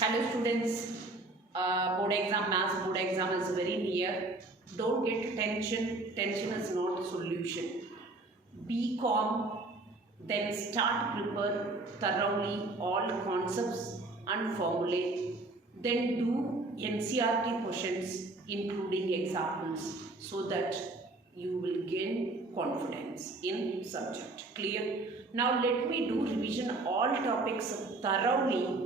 Hello students, maths board exam is very near. Don't get tension, tension is not a solution. Be calm, then start prepare thoroughly all concepts and formulae. Then do NCRT questions including examples so that you will gain confidence in subject. Clear? Now let me do revision all topics thoroughly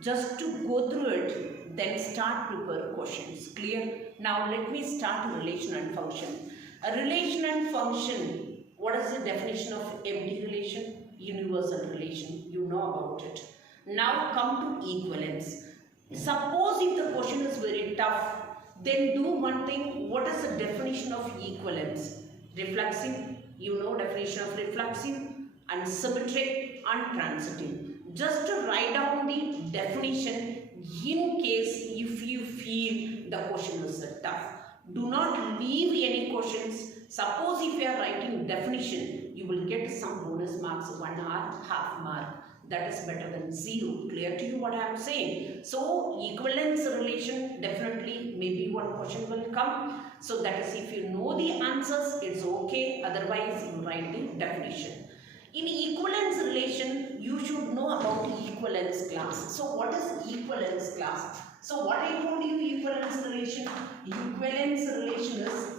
just to go through it, then start prepare questions. Clear? Now let me start relation and function. A relation and function, what is the definition of MD relation? Universal relation. You know about it. Now come to equivalence. Suppose if the question is very tough, then do one thing. What is the definition of equivalence? Reflexive. You know definition of reflexive, and symmetric and transitive. Just to write down the definition in case if you feel the question is tough. Do not leave any questions. Suppose if you are writing definition, you will get some bonus marks, 1 or half mark. That is better than 0. Clear to you what I am saying? So equivalence relation, definitely maybe one question will come. So that is, if you know the answers, it's okay. Otherwise you write the definition. In equivalence relation, you should know about equivalence class. So what is equivalence class? So what I told you, equivalence relation. Equivalence relation is,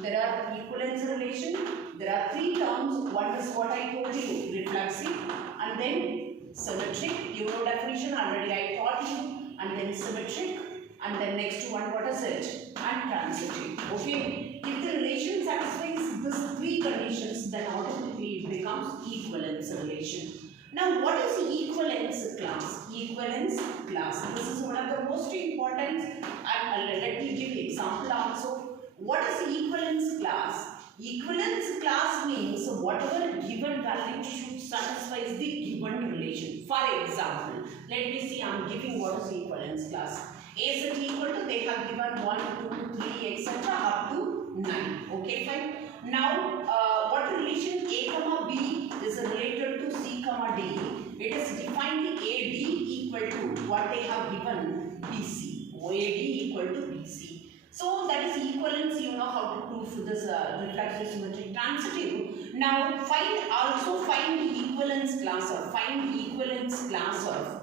there are equivalence relation, there are 3 terms. One is what I told you, reflexive, and then symmetric. You know definition already I taught you, and then symmetric, and then next one, what is it? And transitive. Okay. If the relation satisfies these 3 conditions, then automatically it becomes equivalence relation. Now, what is equivalence class? Equivalence class. This is one of the most important, and let me give example also. What is equivalence class? Equivalence class means whatever given value should satisfy the given relation. For example, let me see, I am giving what is equivalence class. A is equal to, they have given 1, 2, 3, etc. up to 9. Okay, fine. Now, what relation A comma B is related to C comma D? It is defined AD equal to what they have given BC. AD equal to BC. So that is equivalence. You know how to prove this reflexive, symmetric, transitive. Now also find the equivalence class of. Find equivalence class of.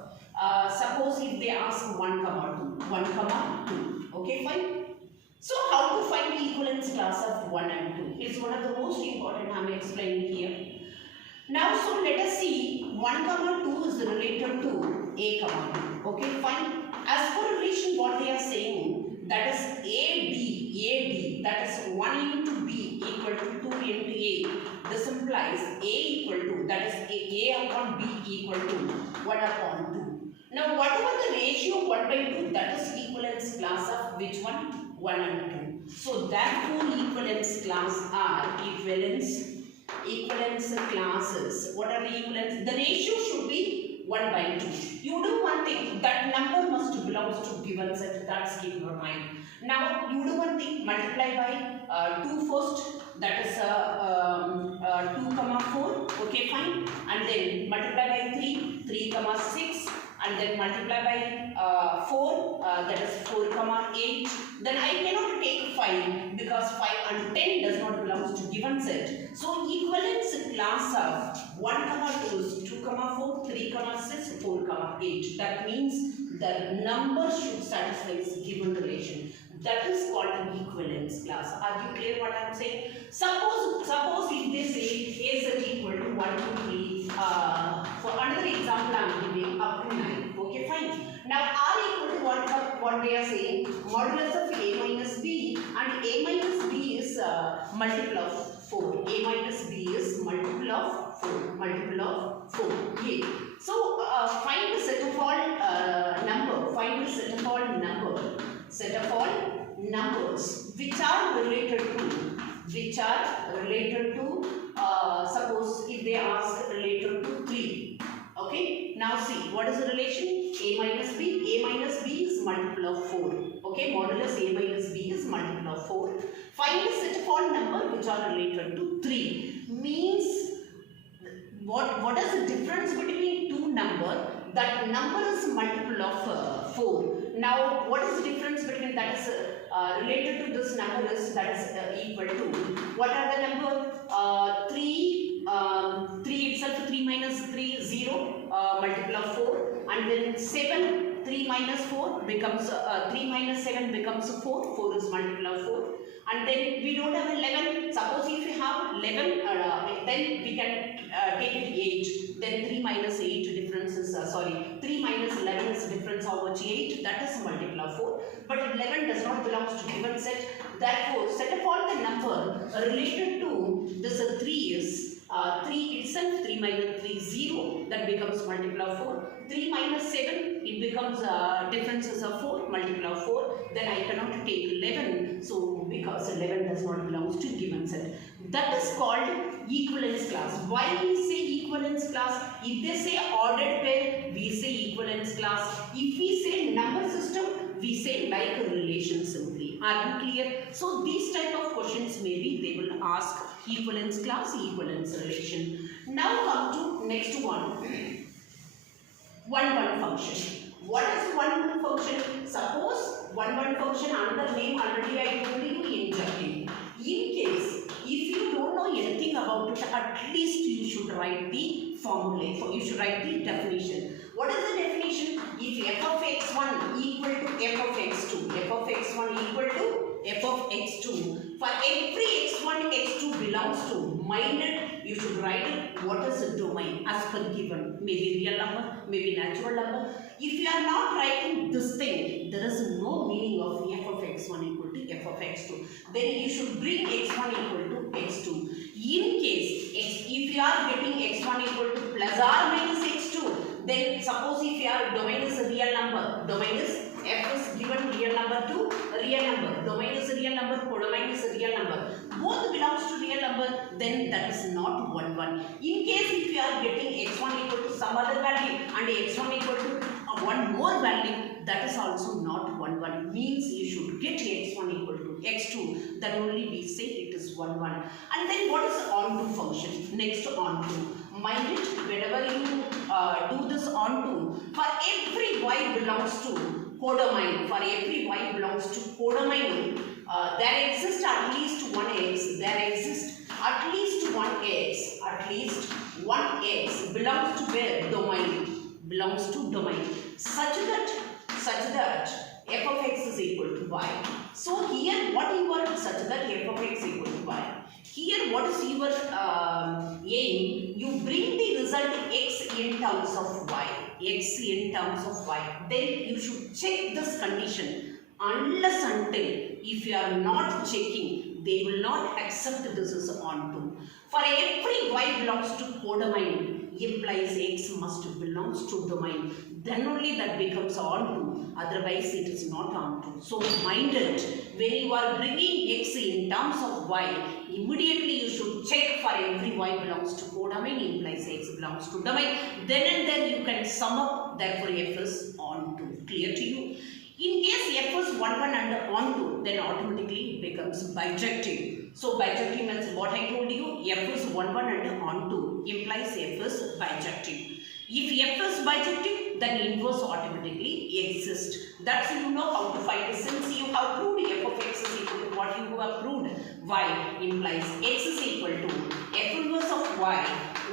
Suppose if they ask 1 comma 2, 1 comma 2. Okay, fine. So how to find the equivalence class of 1 and 2? It's one of the most important I am explaining here. Now, so let us see, 1 comma 2 is related to A comma 2. Okay, fine. As for relation, what they are saying, that is AD, that is 1 into B equal to 2 into A. This implies A equal to, that is A upon B equal to 1 upon 2. Now, whatever the ratio 1 by 2, that is equivalence class of which one? 1 and 2. So, therefore, equivalence class are equivalence classes. What are the equivalence? The ratio should be 1 by 2. You do one thing, that number must belong to given set, that's keep your mind. Now, you do one thing, multiply by 2 first, that is 2 comma 4, okay, fine. And then multiply by 3 comma 6. And then multiply by 4, that is 4 comma 8. Then I cannot take 5 because 5 and 10 does not belong to given set. So equivalence class of 1 comma 2 is 2 comma 4, 3 comma 6, 4 comma 8. That means the number should satisfy its given relation. That is called an equivalence class. Are you clear what I am saying? Suppose if they say A is equal to 1, 2, 3. For another example I am giving up to 9. Okay, fine. Now R equal to what they are saying, modulus of A minus B, and A minus B is multiple of 4. A minus B is multiple of 4. Multiple of 4. Okay. So find the set of all number. Find the set of all number. Set of all numbers which are related to suppose if they ask related to 3. Okay, now see what is the relation? A minus B. A minus B is multiple of 4. Okay, modulus A minus B is multiple of 4. Find the set of all number which are related to 3. Means what is the difference between two number? that number is multiple of 4. Now, what is the difference between that is related to this number is that is equal to, what are the number? 3 itself, 3 minus 3, 0, multiple of 4, and then 7, 3 minus 4 becomes, 3 minus 7 becomes 4, 4 is multiple of 4, and then we don't have 11, suppose if you have 11, then we can take it 8, then 3 minus 8 difference is, 3 minus 11 is difference of which 8, that is multiple of 4, but 11 does not belong to given set, therefore set of all the number related to this 3 is 3 itself, 3 minus 3 0, that becomes multiple of 4, 3 minus 7, it becomes differences of 4, multiple of 4, then I cannot take 11, so because 11 does not belong to given set. That is called equivalence class. Why we say equivalence class? If they say ordered pair, we say equivalence class. If we say number system, we say like a relation simply. Are you clear? So these type of questions maybe they will ask equivalence class, equivalence relation. Now come to next one. 1-1 function. What is 1-1 function? Suppose 1-1 function under name already I told you injecting. In case if you don't know anything about it, at least you should write the formula. You should write the definition. What is the definition? If f of x1 equal to f of x2, f of x1 equal to f of x2, for every x1, x2 belongs to, mind it, you should write it what is the domain as per given, maybe real number, maybe natural number. If you are not writing this thing, there is no meaning of f of x1 equal to f of x2. Then you should bring x1 equal to x2. In case, if you are getting x1 equal to plus or minus x2, then suppose if your domain is a real number, domain is f is given real number to real number, domain is a real number, codomain is a real number, both belongs to real number, then that is not 1-1. In case if you are getting x1 equal to some other value and x1 equal to one more value, that is also not 1-1. Means you should get x1 equal to x2, then only we say it is 1-1. And then what is onto function? Next onto. Mind it, whenever you do this onto, for every y belongs to codomain, for every y belongs to codomain, there exists at least one x, there exists at least one x, at least one x belongs to where? Domain, belongs to domain, such that f of x is equal to y. So here what you are, such that f of x equal to y. Here what is your aim? You bring the result x in terms of y, x in terms of y. Then you should check this condition. Unless until if you are not checking, they will not accept this is onto. For every y belongs to codomain, implies x must belongs to domain. Then only that becomes onto. Otherwise it is not onto. So mind it, when you are bringing x in terms of y, immediately you should check for every y belongs to codomain, implies x belongs to domain. Then and then you can sum up, therefore f is onto. Clear to you? In case f is 1-1 and onto, then automatically it becomes bijective. So bijective means what I told you, f is 1-1 and onto, implies f is bijective. If f is bijective, then inverse automatically exists. That's you know how to find. Since you have proved f of x is equal to what you have proved, y implies x is equal to f inverse of y.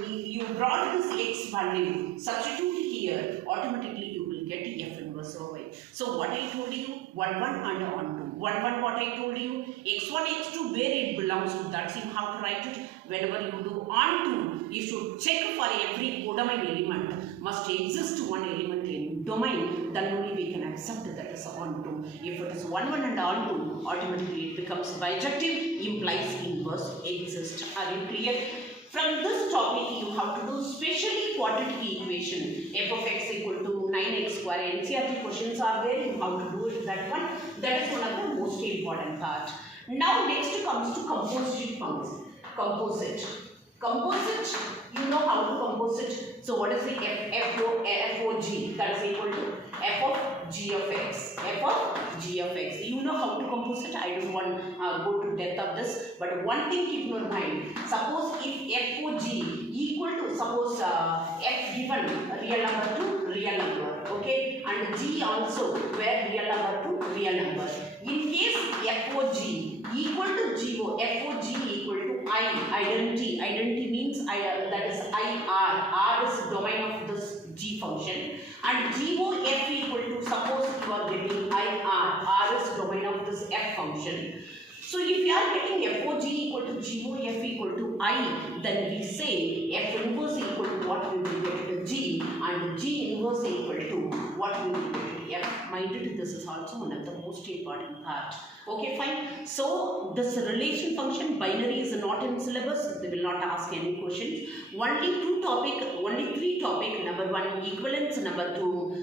You brought this x value, substitute here, automatically you will get f inverse of y. So what I told you, 1-1 and onto. 1-1 what I told you, x1, x2 where it belongs to, that's you have to write it. Whenever you do onto, you should check for every codomain element. Must exist one element in domain, then only we can accept that as onto. If it is 1-1 and onto, automatically it becomes bijective, implies inverse exist. Are you clear? From this topic, you have to do specially quadratic equation. F of x equal to 9x square. NCERT questions are there. You have to do it that one. That is one of the most important part. Now next comes to composite functions. Composite, you know how to composite. So what is the FOG? That is equal to f of g of x. F of g of x. You know how to composite. I don't want go to depth of this. But one thing keep in your mind. Suppose if FOG equal to, suppose f given real number to real number, okay, and G also where real number to real number. In case FOG equal to GO, FOG equal to I, identity means that is R is domain of this G function, and GOF equal to, suppose you are getting R is domain of this F function. So if you are getting FOG equal to GOF equal to I, then we say F inverse equal to what we will get to G, and G inverse equal to what we will get to F. Mind it, this is also one of the most important part. Okay, fine. So this relation function binary is not in syllabus. They will not ask any questions. Only three topic. Number one, equivalence. Number two,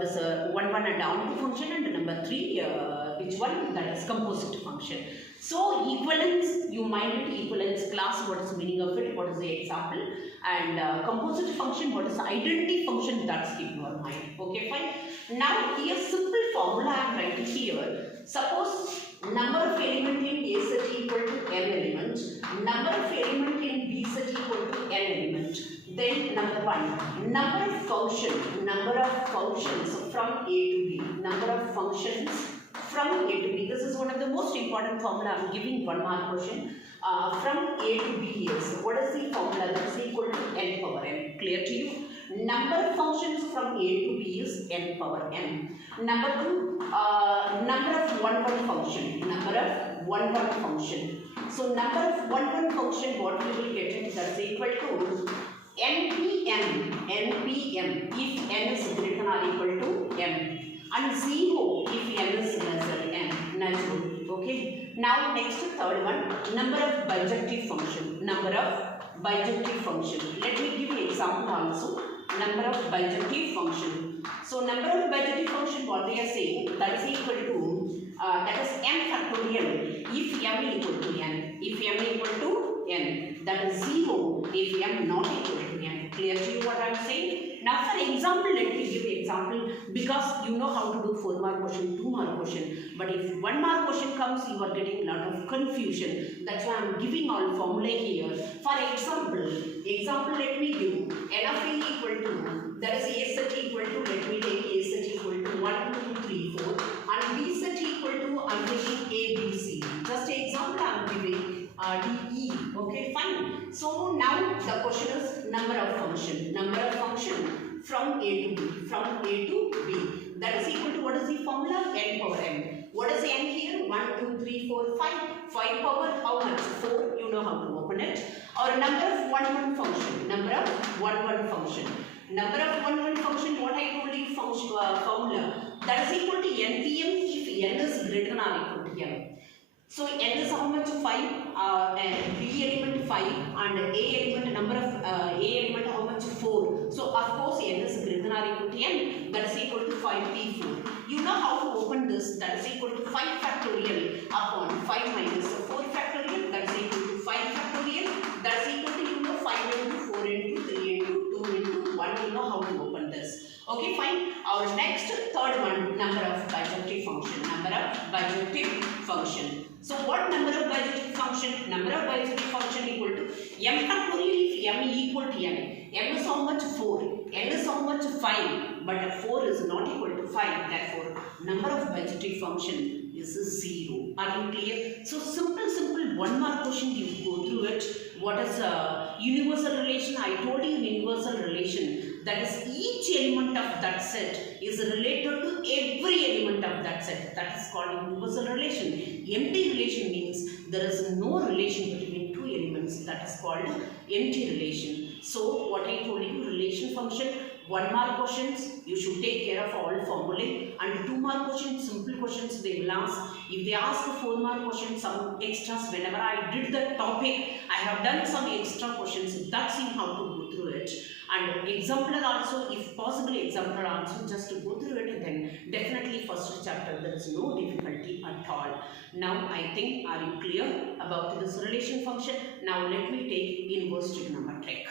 this one and down to function, and number three, which one? That is composite function. So equivalence, you mind it, equivalence class, what is the meaning of it, what is the example, and composite function, what is the identity function, that's keep your mind. Okay, fine. Now here simple formula I am writing here. Suppose number of element in A set equal to n element, number of element in B set equal to n element. Then number one, number of functions from A to B, number of functions from A to B. This is one of the most important formula. I am giving one mark question. From A to B is, what is the formula? That is equal to n power m. Clear to you? Number of functions from A to B is n power m. Number two, number of one function. So number of one function, what we will get it, that's equal to npm if n is greater or equal to m, and 0 if n is lesser than n. Natural. Okay. Now next third one, number of bijective function. Let me give you example also. Number of bijective function. So number of bijective function, what they are saying, that is equal to that is m factorial if m equal to n. That is 0 if m not equal to n. Clear to you what I am saying? Now for example, let me give you example, because you know how to do 4 mark question, 2 mark question. But if 1 mark question comes, you are getting a lot of confusion. That's why I am giving all formula here. For example, let me give n of a equal to, that is A set equal to, let me take A set equal to 1, 2, 3, 4, and B set equal to, I am taking A, B, C. Just example I am giving. D, E. Okay, fine. So now the question is number of function from A to B. That is equal to, what is the formula? N power m. What is n here? 1, 2, 3, 4, 5. 5 power how much? 4. You know how to open it. Or number of one function. Number of one function, what I told you, formula. That is equal to npm if n is greater than or equal to m. So n is how much? 5, and B element 5, and A element, number of A element how much? 4. So of course n is greater than or equal to n, that is equal to 5p4. You know how to open this, that is equal to 5 factorial upon 5 minus 4 factorial, that is equal to 5 factorial, that is equal to, you know, 5 into 4 into 3 into 2 into 1, you know how to open this. Okay, fine. Our next third one, number of bijective function. So what number of bijective function? Number of bijective function equal to m factorial if m equal to n. M is how much? 4. N is how much? 5. But 4 is not equal to 5. Therefore, number of bijective function is 0. Are you clear? So simple 1 mark question, you go through it. What is a universal relation? I told you universal relation. That is, each element of that set is related to every element of that set. That is called universal relation. Empty relation means there is no relation between two elements. That is called empty relation. So what I told you, relation function, 1 mark questions, you should take care of all formulae, and 2 mark questions, simple questions they will ask. If they ask 4 mark questions, some extras, whenever I did that topic, I have done some extra questions. That's in how to go through it. And exemplar also, if possible exemplar also, just to go through it, then definitely first chapter there is no difficulty at all. Now I think, are you clear about this relation function? Now let me take inverse trigonometric.